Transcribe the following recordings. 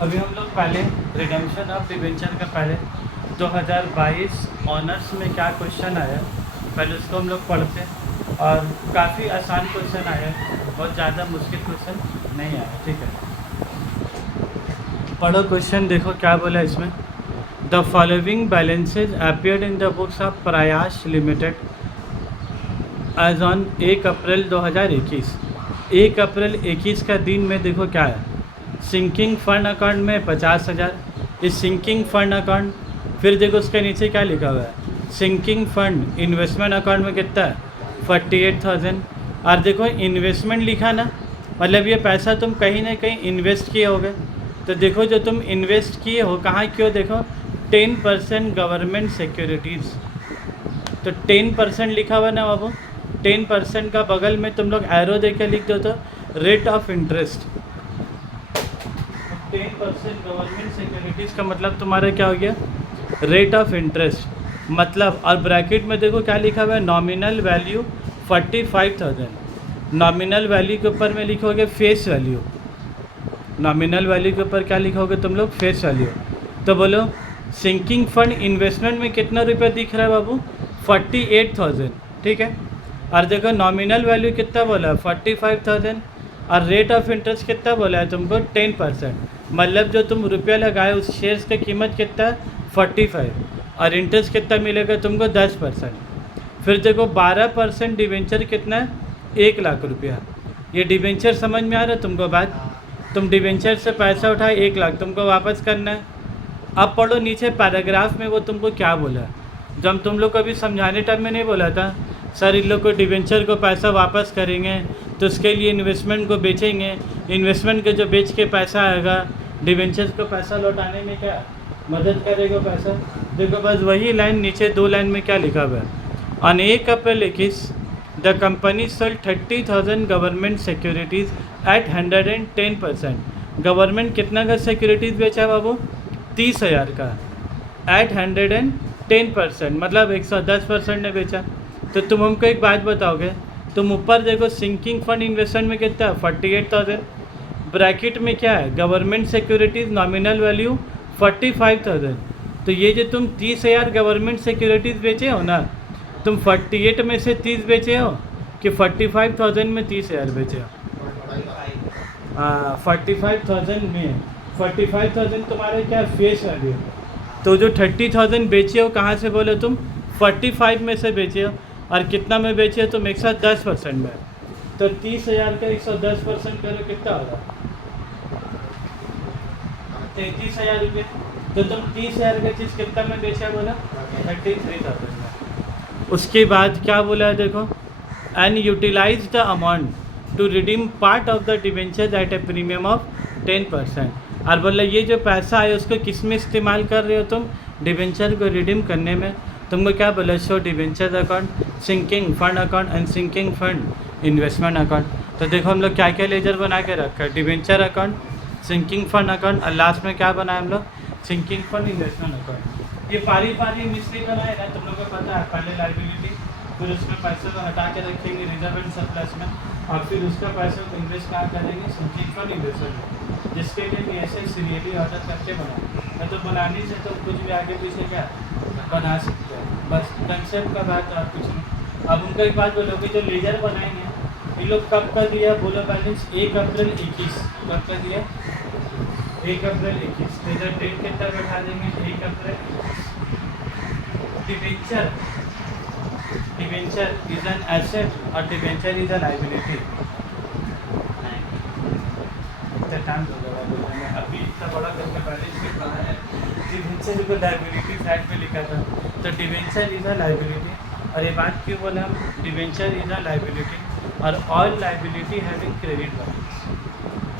अभी हम लोग पहले रिडेम्पशन ऑफ डिबेंचर का पहले 2022 ऑनर्स में क्या क्वेश्चन आया पहले उसको हम लोग पढ़ते हैं। और काफ़ी आसान क्वेश्चन आया, बहुत ज़्यादा मुश्किल क्वेश्चन नहीं आया। ठीक है, पढ़ो क्वेश्चन, देखो क्या बोला इसमें। The following balances appeared in the books of प्रयास limited as on 1 April 2021। 1 April 21 का दिन में देखो क्या है, सिंकिंग फंड अकाउंट में 50,000, इस सिंकिंग फंड अकाउंट। फिर देखो उसके नीचे क्या लिखा हुआ है, सिंकिंग फंड इन्वेस्टमेंट अकाउंट में कितना है 48,000। और देखो इन्वेस्टमेंट लिखा ना, मतलब ये पैसा तुम कहीं ना कहीं इन्वेस्ट किए होगे। तो देखो जो तुम इन्वेस्ट किए हो कहाँ क्यों, देखो 10% गवर्नमेंट सिक्योरिटीज़। तो 10% लिखा हुआ ना बाबू, 10% का बगल में तुम लोग एरो दे के लिख दो तो rate of interest. 10% government securities का मतलब तुम्हारा क्या हो गया, रेट ऑफ इंटरेस्ट। मतलब और ब्रैकेट में देखो क्या लिखा हुआ है, नॉमिनल वैल्यू 45,000। नॉमिनल वैल्यू के ऊपर में लिखोगे फेस वैल्यू, नॉमिनल वैल्यू के ऊपर क्या लिखोगे तुम लोग, फेस वैल्यू। तो बोलो सिंकिंग फंड इन्वेस्टमेंट में कितना रुपया दिख रहा है बाबू, 48,000। ठीक है, और देखो नॉमिनल वैल्यू कितना बोला है 45,000, और रेट ऑफ इंटरेस्ट कितना बोला है तुमको 10%। मतलब जो तुम रुपया लगाए उस शेयर्स की कीमत कितना है 45, और इंटरेस्ट कितना मिलेगा तुमको 10%। फिर देखो 12% डिवेंचर कितना है 1 लाख रुपया। ये डिवेंचर समझ में आ रहा है तुमको बात, तुम डिवेंचर से पैसा उठाए 1 लाख तुमको वापस करना है। अब पढ़ो नीचे पैराग्राफ में वो तुमको क्या बोला है। जब तुम लोग को अभी समझाने टाइम में नहीं बोला था सर इन लोग को डिवेंचर को पैसा वापस करेंगे तो उसके लिए इन्वेस्टमेंट को बेचेंगे, इन्वेस्टमेंट के जो बेच के पैसा आएगा डिवेंचर को पैसा लौटाने में क्या मदद करेगा पैसा। देखो बस वही लाइन नीचे 2 लाइन में क्या लिखा हुआ है, on 1 April 21 the company sold 30,000 government securities at 110%। Government कितना का सिक्योरिटीज़ बेचा बाबू, 30,000 का एट 110%, मतलब 110% ने बेचा। तो तुम हमको एक बात बताओगे, तुम ऊपर देखो सिंकिंग फंड इन्वेस्टमेंट में कितना है 48,000, ब्रैकेट में क्या है गवर्नमेंट सिक्योरिटीज़ नॉमिनल वैल्यू 45,000। तो ये जो तुम 30,000 गवर्नमेंट सिक्योरिटीज़ बेचे हो ना, तुम 48 में से 30 बेचे हो कि 45,000 में 30,000 बेचे हो। 45,000 में 45,000 तुम्हारे क्या फेस वैल्यू। तो जो 30,000 बेचे हो कहाँ से बोले तुम, 45 में से बेचे हो, और कितना में बेचे हो तुम 110% में। तो 30,000 का 110% करो कितना होगा 33,000 रुपये। तो तुम 30,000 का चीज़ कितना में बेचा बोला 33,000 में। उसके बाद क्या बोला है देखो, and utilise the amount to redeem part of the debenture at a premium of 10%। और बोला ये जो पैसा है उसको किस में इस्तेमाल कर रहे हो तुम, डिवेंचर को रिडीम करने में। तुमको क्या बोला, show debenture account, sinking fund account and sinking fund investment account. तो देखो हम लोग क्या क्या लेजर बना के रखा है, debenture account, sinking fund account, और लास्ट में क्या बनाया हम लोग, सिंकिंग फंड इन्वेस्टमेंट अकाउंट। ये पारी पारी मिसली बनाए ना, तुम लोग को पता है, पहले लाइबिलिटी, फिर उसमें पैसे को हटा के रखेंगे रिजर्व एंड सरप्लस में, और फिर उसका पैसा को इन्वेस्ट कहाँ करेंगे, सिंकिंग फंड इन्वेस्टमेंट में, जिसके लिए भी ऐसे सीरियली ऑर्डर करके बनाए। मैं तो बनाने से तो कुछ भी आगे पीछे क्या बना सकते हैं, बस कंसेप्ट का बात और कुछ नहीं। अब उनका एक बात बोलो कि जो लेजर बनाएंगे ये लोग कब का दिया बोलो बैलेंस, 1 अप्रैल 21 कब का दिया, 1 अप्रैल 21। लेजर डेट कितना बैठा देंगे 1 April. Debenture, debenture is an asset और debenture is a liability. Time अभी इतना बड़ा करके बैलेंस शीट बना है, डिवेंचर को लाइबिलिटी साइड पे लिखा था, तो डिवेंचर इज अ लाइबिलिटी। और ये बात क्यों बोला हम, डिवेंचर इज अ लाइबिलिटी और all liability having credit balance.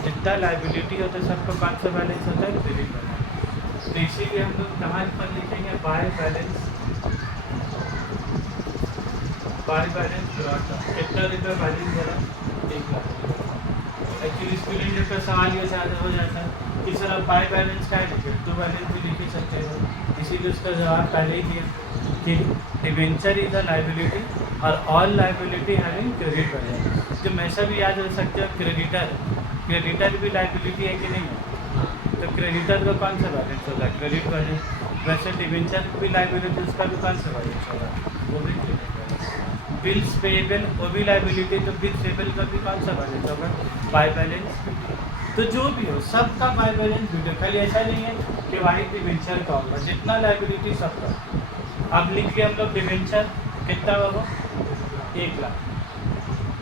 जितना लाइबिलिटी होता है सबको कौन सा बैलेंस होता है, क्रेडिट बैलेंस। तो इसीलिए हम लोग कहाँ पर लिखेंगे, by balance, by balance brought down. कितना रुपया बैलेंस हो रहा है 1 लाख। एक्चुअली स्टूडेंट का सवाल ये हो जाता है कि सर अब बाय बैलेंस क्या लिखे, तो बैलेंस भी लिख ही सकते हो, इसीलिए उसका जवाब पहले ही दिया कि डिवेंचर इज अ लाइबिलिटी और all liability having credit balance. तो हमेशा भी याद रख सकते हो क्रेडिटर, क्रेडिटर भी लाइबिलिटी है कि नहीं है, तो क्रेडिटर का कौन सा बैलेंस होगा? Credit balance. वैसे डिवेंचर भी लाइबिलिटी, उसका भी कौन सा बैलेंस होगा? वो भी क्रेडिट बैलेंस। बिल्स पेएबल वो भी लाइबिलिटी, तो बिल्स पेएबल का भी कौन सा बैलेंस होगा? By balance. तो जो भी हो सबका बाय बैलेंस वीडियो, खाली ऐसा नहीं है कि वाइट डिवेंचर का होगा, जितना लाइबिलिटी सबका। अब लिख लिया हम लोग डिवेंचर कितना होगा? 1,00,000।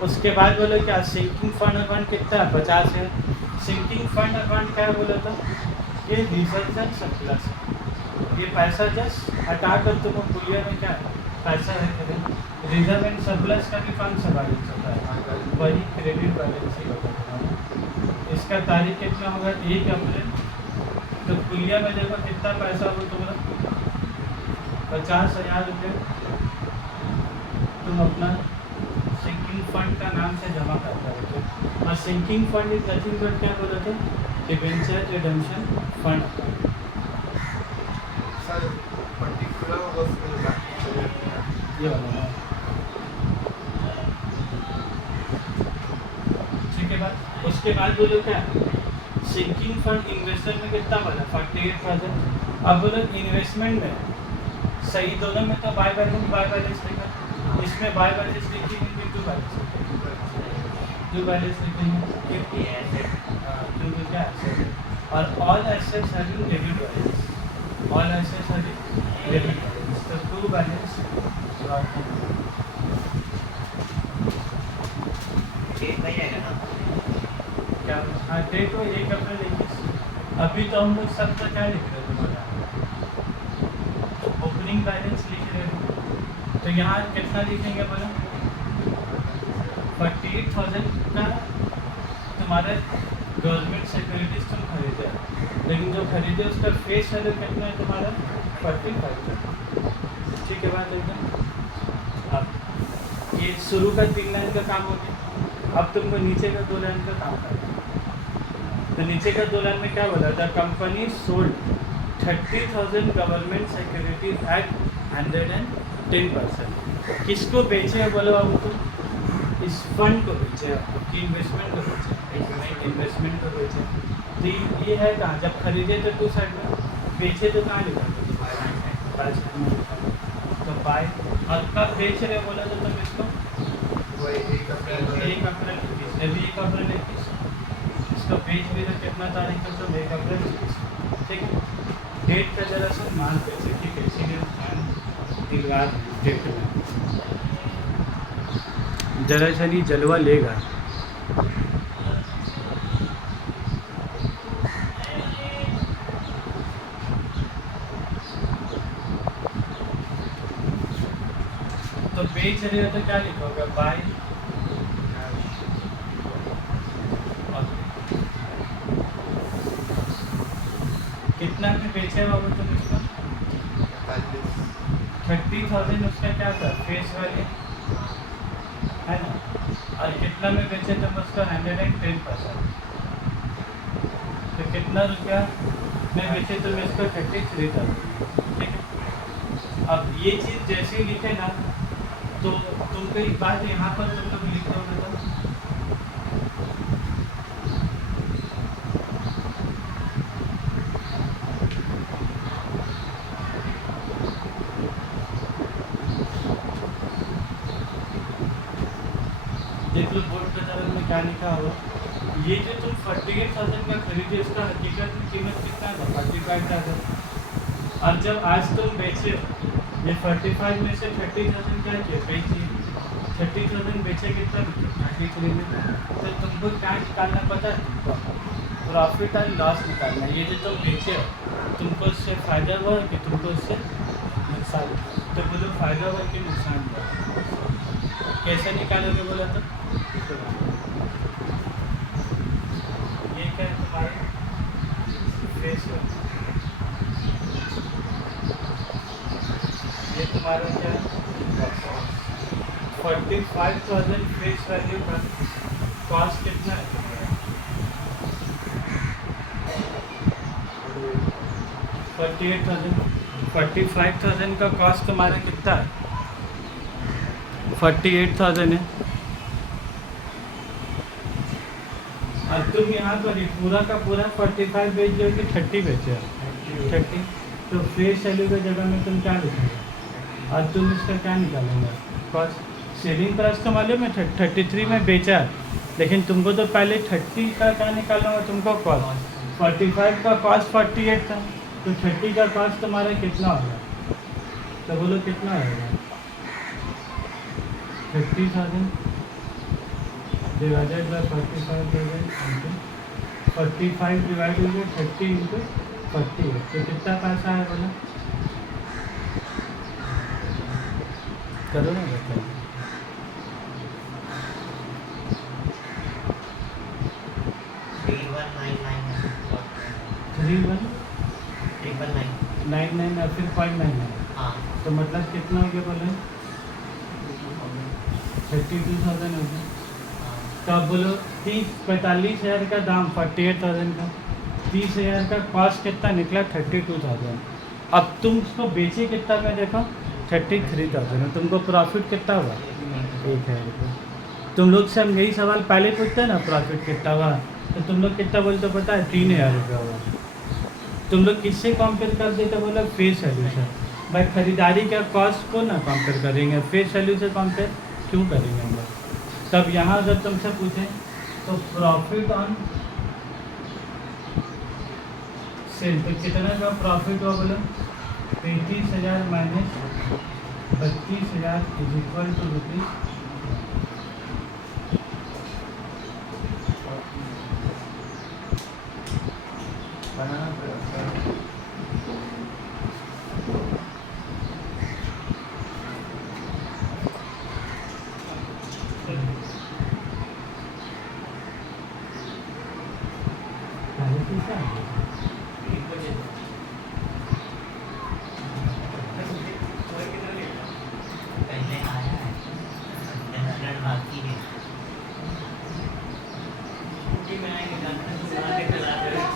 उसके बाद बोलो क्या सिंकिंग फंड अकाउंट कितना है? 50 है। सिंकिंग फंड अकाउंट क्या है बोलो तो? ये रिजर्व एंड सरप्लस है। ये पैसा जस्ट हटा कर तुम पुलिया में क्या है? पैसा है। रिजर्व एंड सरप्लस का भी कौन सा बैलेंस होता है? वही क्रेडिट बैलेंस ही होता है। इसका तारीख कितना होगा? 1 अप्रैल। तो पुलिया में देखो कितना पैसा हो तुम्हारा? 50,000 रुपये तुम अपना सिंकिंग फंड का नाम से जमा करते रखो। और sinking fund is nothing but क्या बोला था? Debenture redemption fund. Sir particular होगा ये वाला है। ठीक है बात। उसके बाद बोलो क्या सिंकिंग फंड इन्वेस्टमेंट में कितना बोला? 48,000। अब बोलो इन्वेस्टमेंट में सही दोनों में तो बाय बैलेंस लिखा। इसमें बाय बैलेंस लिखेंगे कि टू बैलेंस लिखेंगे? टू बैलेंस लिखेंगे क्योंकि क्या एसेट और all assets having debit balance. All assets having debit balance, तो टू बैलेंस क्या? हाँ डेट हो 1 अप्रैल 21। अभी तो हम लोग सब तो क्या लिख रहे हैं तुम्हारा? ओपनिंग बैलेंस लिख रहे हो। तो यहाँ कितना लिखेंगे बोलो? 48,000 का तुम्हारा गवर्नमेंट सिक्योरिटीज तुम खरीदे, लेकिन जो खरीदे उसका फेस वैल्यू कितना है तुम्हारा? 45,000। ठीक है बात एकदम। अब ये शुरू का 3 लाइन का काम हो गया। अब तुमको नीचे का 2 लाइन का काम करना है। तो नीचे का 2 लाइन में क्या बोला था? Company sold 30,000 government security eight 110%। किसको बेचे है बोलो बाबू? तुम इस फंड को बेचे, आपकी इन्वेस्टमेंट को बेचे, इन्वेस्टमेंट को बेचे। तो ये है कहाँ? जब खरीदे तो 2 साइड में, बेचे तो कहाँ लिखा? बाय साइड में लिखा। तो बाय और कब बेच रहे बोला तो तुम इसको? वही 1 अप्रैल 1 अप्रैल 21। अभी 1 अप्रैल 21 इसको बेच भी तो कितना तारीख है? तो 1 अप्रैल 21। ठीक है। डेट का जरा सा मान कैसे, ठीक है, इसीलिए दिलवा डेट में जरा सा नहीं जलवा लेगा। तो बेच रहे हो तो क्या लिखोगे? बाय कितना में बेचे बाबू तुम इसको? 30,000 उसका क्या था? फेस वैल्यू है ना। और कितना में बेचे तुम उसका? 110%। तो कितना रुपया में बेचे तुम इसको? 33,000। ठीक है। अब ये चीज़ जैसे ही लिखे ना तो तुमको एक बात यहाँ पर तुम लोग लिख दोगे तो देख लो बोर्ड के तरफ में क्या लिखा हो। ये जो तुम 48,000 का खरीदे उसका हकीकत में कीमत कितना था? 45,000। और जब आज तुम बेचे ये 45 में से 30,000 क्या किया? बेचिए। 30,000 बेचे कितना? 33 में। तो तुमको क्या निकालना पता है? तुमको प्रॉफिट और लॉस निकालना है। ये जो तुम बेचे हो तुमको उससे फ़ायदा हुआ कि तुमको उससे नुकसान? तो बोलो फ़ायदा हुआ कि नुकसान हुआ? कैसे निकालोगे बोला तो? ये क्या है तुम्हारा? Face value. ये तुम्हारा क्या है? 45,000 फेस वैल्यू का कॉस्ट कितना है तुम्हारा? 48,000। 45,000 का कॉस्ट तुम्हारा कितना है? 48,000 है। और तुम यहाँ पर ही पूरा का पूरा 45 बेच दो कि 30 बेचे हो? 30। तो फेस वैल्यू की जगह में तुम क्या लिखोगे और तुम इसका क्या निकालेंगे? कॉस्ट। सेलिंग प्राइस तो मालूम है 33 में बेचा, लेकिन तुमको तो पहले 30 का क्या निकालना होगा तुमको? कॉस्ट। 45 का कॉस्ट 48 था, तो 30 का कॉस्ट तुम्हारा कितना होगा? तो बोलो कितना होगा? 50,000 divided by 45,000 45 divided by 30 into 48, तो कितना पैसा है बोला? करो ना बताइए। 3199 और फिर 0.99, हाँ तो मतलब कितना हो गया बोले? 32,000 हो गया। तो अब बोलो 45,000 का दाम 48,000 का, 30,000 का कॉस्ट कितना निकला? 32,000। अब तुम उसको बेचे कितना में देखो? 33,000। तुमको प्रॉफिट कितना हुआ? 1,000 रुपये। तुम लोग से हम यही सवाल पहले पूछते हैं ना, प्रॉफिट कितना हुआ, तो तुम लोग कितना बोलते पता है? 3,000 रुपया हुआ। तुम लोग किससे कंपेयर कर देते? बोला फेस वैल्यू से। भाई खरीदारी का कॉस्ट को ना कंपेयर करेंगे, फेस वैल्यू से कंपेयर क्यों करेंगे हम लोग? तब यहाँ अगर तुमसे पूछें तो प्रॉफिट ऑन सेल तो कितना का प्रॉफिट हुआ बोलो? 35,000 minus 32,000 is equal to rupees पहले आया है 10 मिनट बाकी है। छुट्टी में आएंगे जानते हैं बना के चलाते हैं।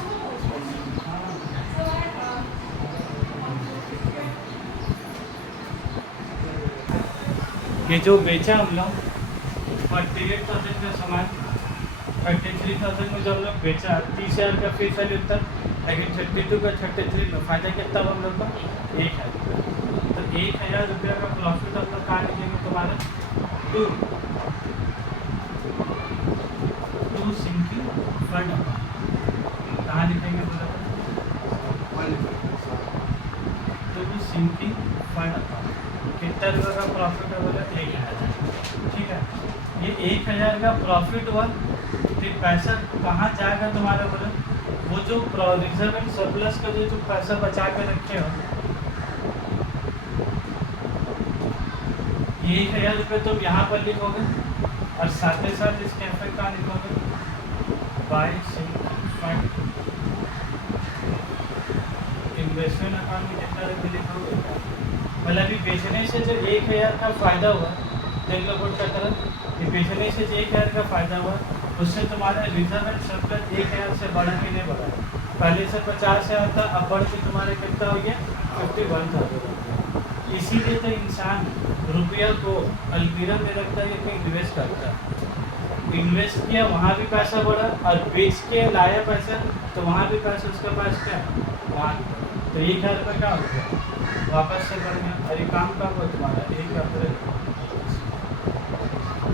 ये जो बेचा हम लोग 48,000 का सामान 33,000 में जो हम लोग बेचा, 30,000 का फेस वैल्यू था, लेकिन 32 का 33 में फ़ायदा कितना हुआ हम लोग का? 1,000 रुपया। तो 1,000 रुपया का प्रॉफिट हम लोग कहाँ लिखेंगे तुम्हारा? टू सिंकिंग फंड अकाउंट कहाँ लिखेंगे बोला? टू सिंकिंग फंड अकाउंट कितना रुपये का प्रॉफिट है बोला? 1,000। ठीक है, ये 1,000 का प्रॉफिट हुआ, फिर पैसा कहाँ जाएगा तुम्हारा बोलो? वो जो रिजर्व एंड सरप्लस का जो पैसा बचा के रखे हो, ये 1,000 रुपये तुम यहाँ पर लिखोगे और साथ ही साथ इसके इफेक्ट कहाँ लिखोगे? By sinking fund investment account में कितना रुपये लिखोगे? मतलब अभी बेचने से जो 1,000 का फ़ायदा हुआ, देख लो बोर्ड का तरफ, कि बेचने से जो 1,000 का फ़ायदा हुआ, उससे तुम्हारा रिजर्व एंड सरप्लस 1,000 से बढ़ा कि नहीं बढ़ा? पहले से 50,000 था, अब बढ़ के तुम्हारे कितना हो गया? 51,000। इसीलिए तो इंसान रुपया को अलमीरा में रखता है कि इन्वेस्ट करता है। इन्वेस्ट किया वहाँ भी पैसा बढ़ा, और बेच के लाया पैसा तो वहाँ भी पैसा उसके पास क्या है? वहाँ तो 1,000 रुपये का हो गया, वापस से बढ़ गया। और ये काम कब हो तुम्हारा? 1 अप्रैल।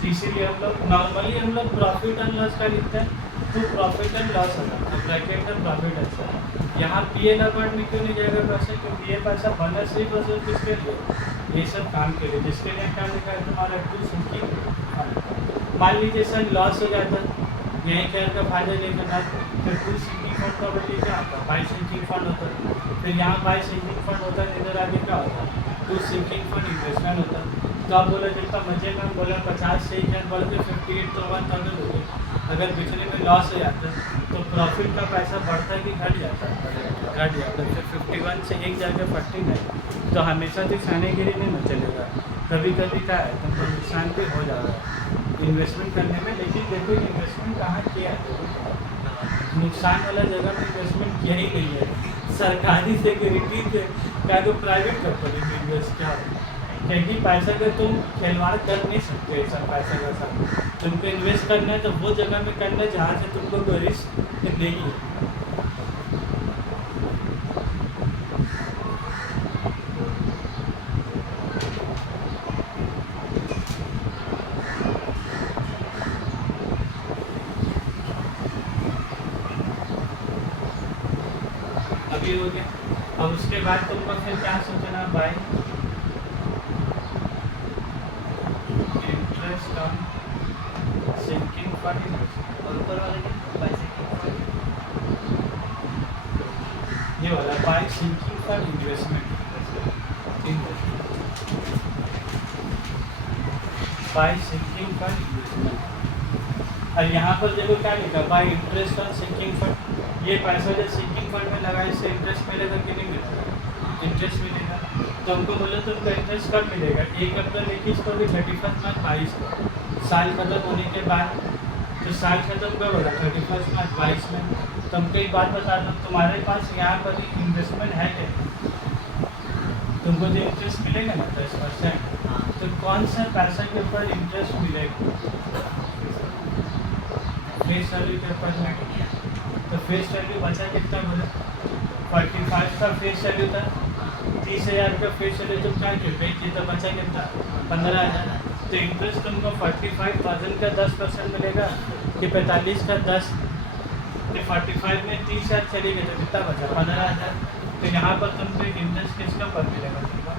इसीलिए हम लोग नॉर्मली हम लोग प्रॉफिट एंड लॉस का लिखते हैं, तो प्रॉफिट एंड लॉस होगा ब्रैकेट में प्रॉफिट अच्छा है। यहाँ पीएल अकाउंट में क्यों नहीं जाएगा पैसा? क्योंकि ये पैसा बना सिर्फ और सिर्फ किसके लिए? ये सब काम के लिए, जिसके लिए क्या लिखा है तुम्हारा? To sinking. मान लीजिए सर लॉस हो जाता, यहीं क्या का फायदा लेकर ना, फिर टू सिंकिंग फंड का वैल्यू क्या आता? बाई सिंकिंग फंड होता है। फिर यहाँ बाई सिंकिंग फंड होता है, इधर आगे क्या होता है? टू सिंकिंग फंड इन्वेस्टमेंट होता है। तो आप बोला जितना मजे में, बोला 50 से 1,000 बढ़ के 58 तो 1,000 हो गया। अगर बिजली में लॉस हो जाता है तो प्रॉफिट का पैसा बढ़ता है कि घट जाता है? घट जाता है। फिर 51 से 1 जाकर 49, तो हमेशा तो खानेगिरी नहीं ना चलेगा, कभी कभी क्या है तो नुकसान भी हो जाता है इन्वेस्टमेंट करने में। लेकिन देखो इन्वेस्टमेंट कहाँ किया है? नुकसान वाला जगह में इन्वेस्टमेंट किया ही नहीं है। सरकारी सिक्योरिटी से क्या तो प्राइवेट कंपनी में इन्वेस्ट किया, क्योंकि पैसा का तुम खिलवाड़ कर नहीं सकते ऐसा पैसा का साथ। तुमको इन्वेस्ट करना है तो वो जगह में करना है जहाँ से तुमको कोई रिस्क नहीं है। अभी हो गया। अब उसके बाद तुमको फिर क्या सोचना, by interest on sinking fund. और ऊपर वाले के पैसे की ये वाला by sinking fund investment, by sinking fund investment. और यहाँ पर देखो क्या लिखा, by interest on sinking fund. ये पैसा जो सिंकिंग फंड में लगा इससे इंटरेस्ट मिलेगा कि नहीं मिलेगा? इंटरेस्ट मिलेगा। तो हमको बोले तुमको इंटरेस्ट कब मिलेगा? 1 अप्रैल 21 को भी 31 मार्च 22 को, साल खत्म होने के बाद। तो साल खत्म कब होगा? 31 मार्च 22 में। तो हमको एक बात बता दो, तुम्हारे पास यहाँ पर इन्वेस्टमेंट है क्या? तुमको जो इंटरेस्ट मिलेगा ना 10%, हाँ तो कौन सा पैसा के ऊपर इंटरेस्ट मिलेगा? फेस वैल्यू के ऊपर में। तो फेस वैल्यू बचा कितना बोले? 45 का फेस वैल्यू था, 30,000 का फेस वैल्यू तुम क्या पे किया? तो बचा कितना? 15,000। तो इंटरेस्ट तुमको 45,000 का 10% मिलेगा कि 45 का 10? तो 45 में 30,000 चली गई तो कितना बचा? 15,000। तो यहाँ पर तुमको इंटरेस्ट किसके ऊपर मिलेगा? तुमको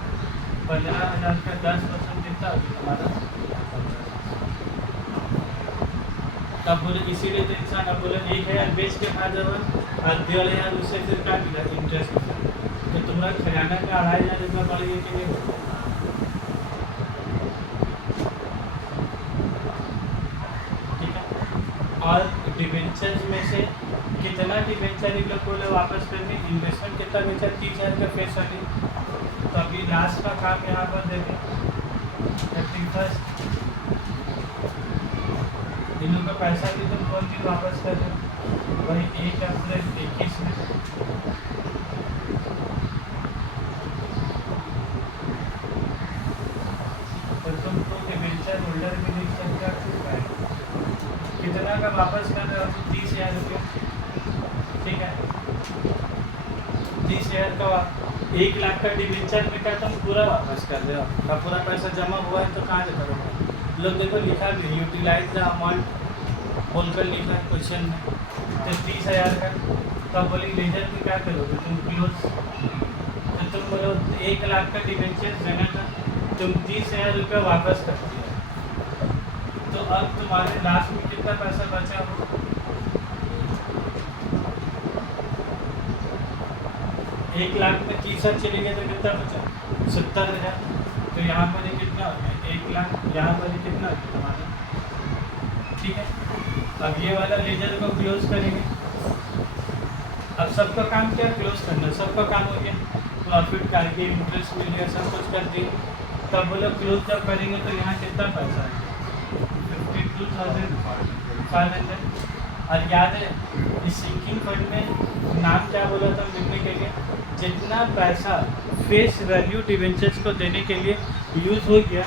15,000 का 10% कितना होगी तुम्हारा? तब बोले इसीलिए तो इंसान अब बोले 1,000 बेच के खा जाओ, और 1,500 उससे फिर क्या मिला? इंटरेस्ट मिला। तो तुम्हारा खजाना का 2,500 रुपया बढ़ गया कि नहीं? ठीक है। और डिवेंचर्स में से कितना डिवेंचर इन लोग बोले वापस करने? इन्वेस्टमेंट कितना बेचा? 30,000 का फेस वैल्यू। तो अभी लास्ट का काम यहाँ पर देखें 31 इन लोग का पैसा भी तुम कौन दिन वापस कर दो? वही 1 अप्रैल 21 में। तो तुमको डिवेंचर होल्डर भी देख सकते हो कितना का वापस कर रहे हो? 30,000 रुपये। ठीक है, 30,000 का 1 लाख का डिवेंचर में क्या तुम पूरा वापस कर रहे हो? का पूरा पैसा जमा हुआ है तो कहाँ से करोगे? लोग देखो लिखा भी यूटिलाइज द अमाउंट बोलकर लिखा है क्वेश्चन में। तो 30,000 का तो बोली लेजर में क्या करोगे तुम? क्लोज। तो तुम बोलो 1 लाख का डिवेंचर देना था, तुम 30,000 रुपये वापस कर दिया। तो अब तुम्हारे लास्ट में कितना पैसा बचा हो? 1 लाख में 30,000 चले गए तो कितना बचा? 70,000। तो यहाँ पर ये कितना हो गया? 1 लाख। यहाँ पर ये कितना हो गया तुम्हारा? ठीक है। अब ये वाला लेजर को क्लोज करेंगे। अब सबका काम क्या? क्लोज करना। सबका काम हो गया, प्रॉफिट करके इंटरेस्ट मिल गया, सब कुछ कर दिए। तब बोलो क्लोज जब करेंगे तो यहाँ कितना पैसा है? 52,500। और याद है इस सिंकिंग फंड में नाम क्या बोला था लिखने के लिए? जितना पैसा फेस वैल्यू डिवेंचर्स को देने के लिए यूज़ हो गया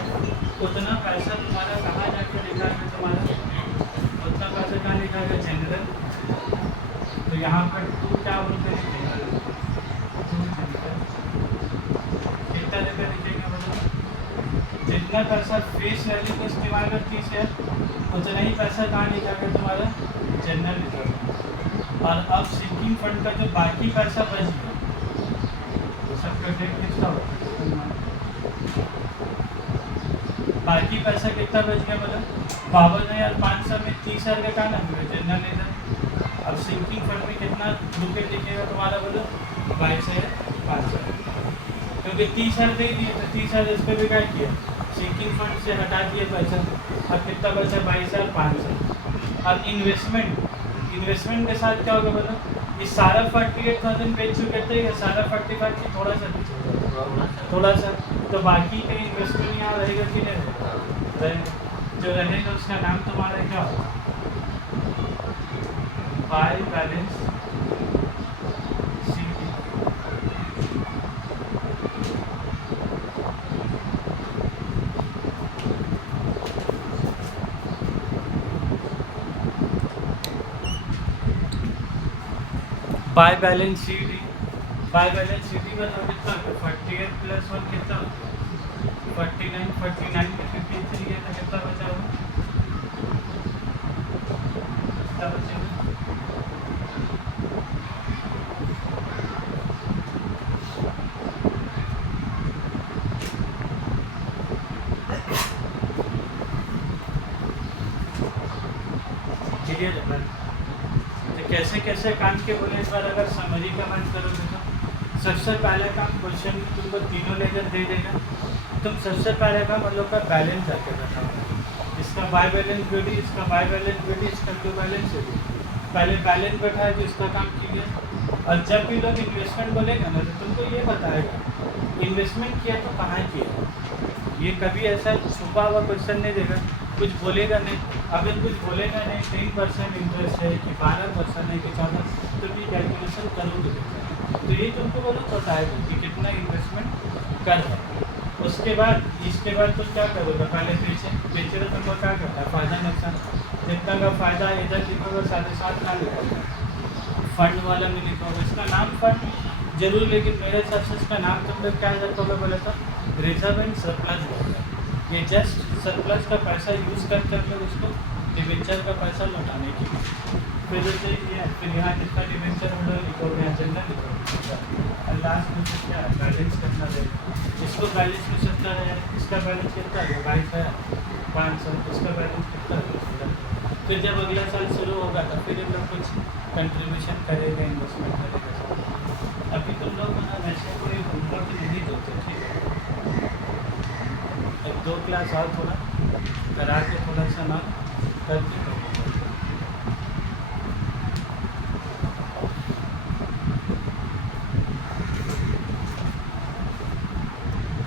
उतना पैसा तुम्हारा कहाँ जाके लिखा है? तुम्हारा उतना पैसा कहाँ लिखा है? जनरल। तो यहाँ पर तू क्या बोलते हैं? कितना रुपये लिखेगा बोलो? जितना पैसा फेस वैल्यू को इस्तेमाल करती है उतना ही पैसा कहाँ लिखा गया तुम्हारा? जनरल लिखा गया। और अब सिंकिंग फंड का जो बाकी पैसा बच गया सबका डेट कितना होगा? बाकी पैसा कितना बच गया बोलो? 52,500 में 30,000 का कहाँ लग गया? General ledger. अब सिंकिंग फंड में कितना रुपये दिखेगा तुम्हारा बोलो? 22,500। क्योंकि 30,000 दे दिए तो 30,000 इस पर भी क्या किया? सिंकिंग फंड से हटा दिए पैसा। अब कितना बचा? 22,500। और इन्वेस्टमेंट के साथ क्या होगा बोलो? ये सारा 48,000 बेच चुके थे, ये सारा 45 की थोड़ा सा थोड़ा सा। तो बाकी का इन्वेस्टमेंट यहाँ रहेगा कि नहीं रहेगा? जो रहेगा उसका नाम तुम्हारा क्या होगा? By balance sheet. By balance C D बताओ कितना होगा? 48 प्लस 1 कितना होगा? 49 में 53 है तो कितना बचा होगा? कितना बचेगा? क्लियर है बात? तो कैसे कैसे काम के बोले इस बार अगर समरी का बात करोगे तो सबसे पहले काम क्वेश्चन में तुमको तीनों लेजर दे देगा। तुम सबसे पहले काम हम लोग का बैलेंस जाके बताओ, इसका बाय बैलेंस बीडी, इसका बाय बैलेंस बीडी, इसका टू बैलेंस बीडी। पहले बैलेंस बैठा है तो इसका काम किया। और जब भी लोग इन्वेस्टमेंट बोलेगा ना तो तुमको ये बताएगा इन्वेस्टमेंट किया तो कहाँ किया। ये कभी ऐसा छुपा हुआ क्वेश्चन नहीं देगा, कुछ बोलेगा नहीं। अगर कुछ बोलेगा नहीं 3% इंटरेस्ट है कि 12% है कि 14, तो भी कैलकुलेशन करोगे तो ये तुमको बोलो बताएगा कि कितना इन्वेस्टमेंट कर है। उसके बाद इसके बाद तो क्या करोगे? पहले बेचे तो तुमको क्या करता है? फ़ायदा नुकसान, जितना का फ़ायदा इधर लिखोगे साथ ही साथ ना लिखोगे, फंड वाला में लिखोगे। इसका नाम फंड जरूर, लेकिन मेरे हिसाब से इसका नाम तुम लोग क्या रखोगे बोले तो रिजर्व एंड सरप्लस होगा। ये जस्ट सरप्लस का पैसा यूज़ करके हम लोग उसको डिवेंचर का पैसा लौटाने के लिए फिर जैसे ये फिर यहाँ जितना डिवेंचर हम लोग लिखोगे यहाँ जनरल लिखोगे और लास्ट में फिर क्या बैलेंस करना रहेगा। इसको बैलेंस में 70 है, इसका बैलेंस कितना है? 22,500, इसका बैलेंस कितना है? फिर जब अगला साल शुरू होगा तो फिर हम लोग कुछ कंट्रीब्यूशन करेगा, इन्वेस्टमेंट करेगा। अभी तुम लोग ना वैसे कोई होमवर्क नहीं देते, ठीक है? एक 2 क्लास और थोड़ा करा के थोड़ा सा ना करके